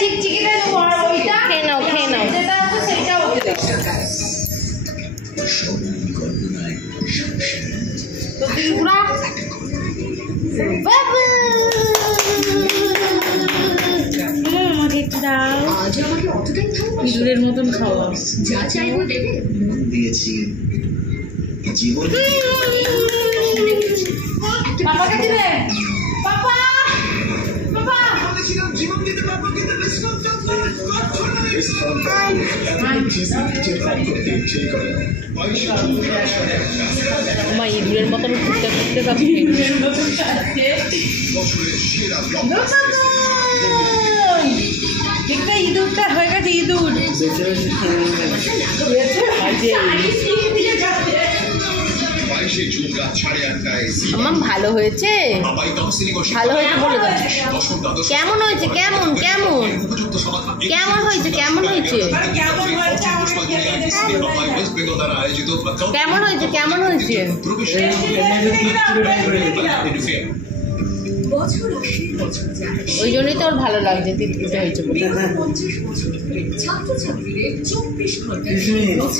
চিকচিকিটা নেবো আর ওইটা খেয়ে নাও যেটা আছে সেটা ওকে দাও তো পুরা বাবু আমাকে একটু দাও আজ আমাকে অতটাই ভালো ইঁদুরের মতন খাওয়া যা চাইবো দেবে দিয়েছি জীবন পাপাকে দিবে পাপা পাপা বলেছিলাম জীবন দিতে পারবো কিন্তু বিস্কুট মা ইঁদুরের মতন ঘুরতে ঘুরতে যাচ্ছে একটা ইঁদুরটা হয়ে গেছে ইঁদুর আমার ভালো হয়েছে ভালো হয়েছে বলে দাও কেমন হয়েছে কেমন কেমন কেমন হয়েছে কেমন হয়েছে কেমন হয়েছে কেমন হয়েছে ওই জন্যই তো ওর ভালো লাগছে তিতকুটে হয়েছে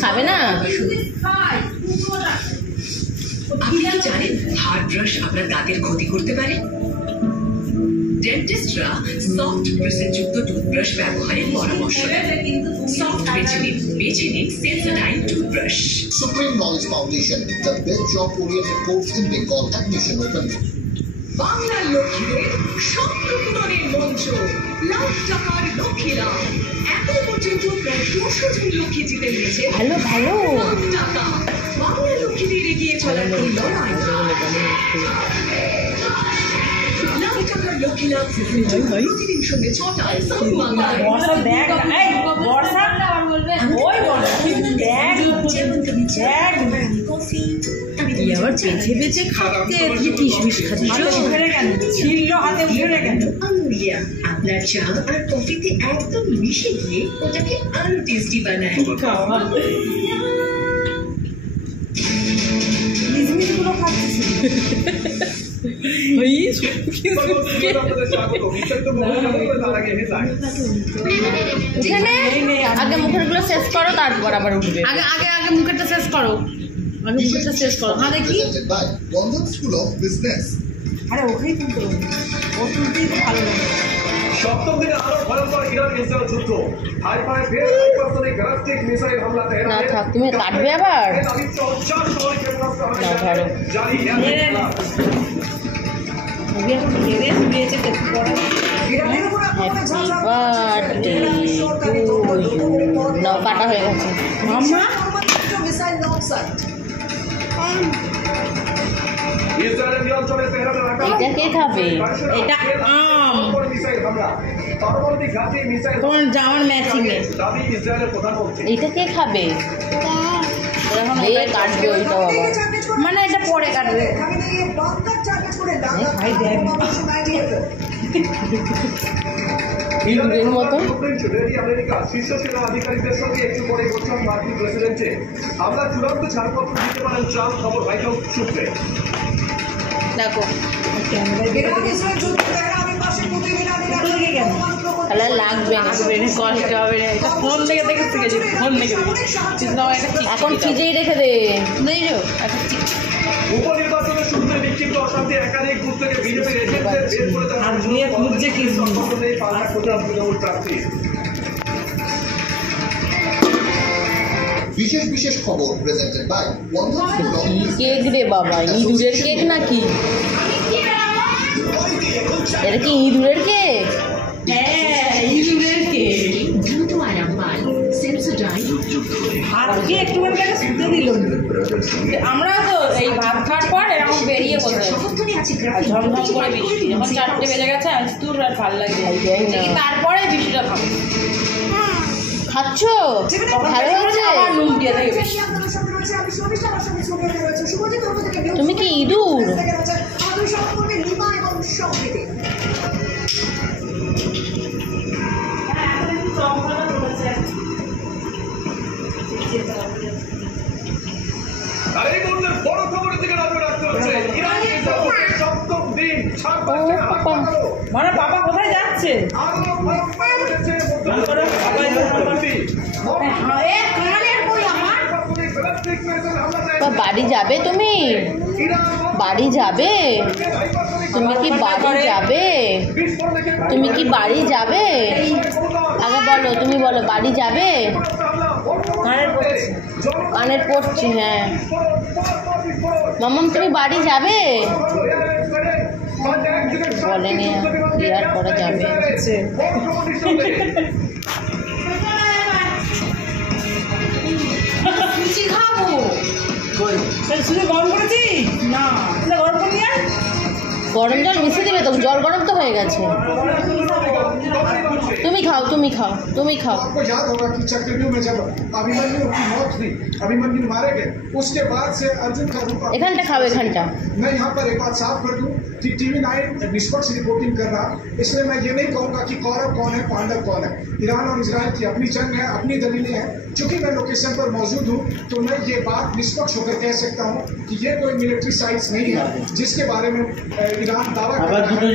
খাবে না আপনি কি জানেন হার্ড ব্রাশ আপনার দাঁতের ক্ষতি করতে পারে ডেন্টিস্টরা সফট ব্রাশযুক্ত টুথব্রাশ ব্যবহারের পরামর্শ দেন সফট বেছে নিন Sensodyne toothbrush Supreme Knowledge Foundation the best job oriented course in Bengal admission open Bangla লক্ষ্মীদের স্বপ্ন পূরণের মঞ্চ লাখ টাকার লক্ষ্মীরা এখন পর্যন্ত প্রায় 200 জন লক্ষ্মী জিতে নিয়েছে ভালো ভালো টাকা বাংলা লক্ষ্মীদের এগিয়ে চলার এই লড়াই লাখ টাকার লক্ষ্মী লাভ প্রতিদিন সন্ধ্যে 6টায় বর্ষা ব্যাগ এই বর্ষা ওই ব্যাগ কফি আবার বেছে বেছে খাচ্ছে তুই কিশমিশ খাচ্ছিস ছিল হাতে উঠে কেন আমুলিয়া আপনার চা আর কফিতে একদম মিশে গিয়ে ওটাকে আরো টেস্টি বানায় কিশমিশগুলো খাচ্ছিস আগে মুখের গুলো শেষ করো তারপর আবার উঠবে আগে আগে আগে মুখেরটা শেষ করো আগে মুখেরটা শেষ করো হ্যাঁ দেখি বন্ধন স্কুল অফ বিজনেস আরে ওকেই কিন্তু ও তুলতেই তো ভালো লাগে সপ্তম দিনে আরো ভয়ঙ্কর ইরান ইসরায়েল যুদ্ধ হাইফায় ফের হাইপারসনিক ব্যালিস্টিক মিসাইল হামলা না থাক তুমি কাটবে আবার না ধরো জারি নাও কাটা হয়ে গেছে এটা কে খাবে এটা আম তোমার জামার ম্যাচিং এটা কে খাবে কাটবে ওইটা বাবা মানে এটা পরে কাটবে ইঁদুরের মতো আমেরিকা শীর্ষ সেনা আধিকারিকদের সঙ্গে একটু পরে বলছেন মার্কিন প্রেসিডেন্টে আমরা চূড়ান্ত ছাড়পত্র দিতে পারেন ট্রাম্প খবর হোয়াইট হাউস সূত্রে দেখো তাহলে লাগবে কষ্ট হবে ফোন থেকে দেখে শিখেছি ফোন থেকে এখন ফ্রিজেই রেখে দে বুঝেছো উপনির্বাচনের সূত্রে বিক্ষিপ্ত অশান্তি একাধিক বুথ থেকে বিজেপির এজেন্টদের বের করে দেওয়ার প্রার্থী বিশেষ বিশেষ খবর presented by Bandhan school of cake রে বাবা ইঁদুরের কেক নাকি এটা কি ইঁদুরের কেক হ্যাঁ ইঁদুরের কেক দ্রুত আরাম পান সেন্সোডাইন আজকে একটুখানি তাকে শুতে দিল আমরা তো এই ভাত খাওয়ার পর এরকম বেরিয়ে কোথায় ঝমঝম করে বৃষ্টি যখন 4টে বেজে গেছে আজ তোর আর ভালো লাগে তারপরে বৃষ্টিটা খাবো খাচ্ছ ভালো হয়েছে আবার নুন দিয়ে দেবে তুমি কি ইঁদুর মানে বাবা কোথায় যাচ্ছে सामरिक मिसाइल हमला তো বাড়ি যাবে তুমি? বাড়ি যাবে? তুমি কি বাড়ি যাবে? তুমি কি বাড়ি যাবে? আগে বলো, তুমি বলো বাড়ি যাবে? কানের পড়ছি, হ্যাঁ। মামাম তুমি বাড়ি যাবে? বলেনি কি আর করা যাবে। লুচি খাবো। গরম করেছি না, গরম করি আর গরম জল মিশিয়ে দেবে তো, জল গরম তো হয়ে গেছে। তুমি খাও, তুমি খাও, তুমি খাও। आपको याद होगा कि चक्रव्यूह में जब अभिमन्यु की मौत हुई, अभिमन्यु मारे गए, उसके बाद से अर्जुन का रूप এখানটা খাও, এখানটা। मैं यहाँ पर एक बात साफ कर दूं कि TV9 निष्पक्ष रिपोर्टिंग कर रहा, इसलिए मैं ये नहीं कहूँगा कि कौरव कौन है पांडव कौन है। ईरान और इजराइल की अपनी जंग है, अपनी दलीलें हैं। चूंकि मैं लोकेशन पर मौजूद हूँ तो मैं ये बात निष्पक्ष होकर कह सकता हूँ कि ये कोई मिलिट्री साइट्स नहीं है जिसके बारे में ईरान दावा कर रहा है।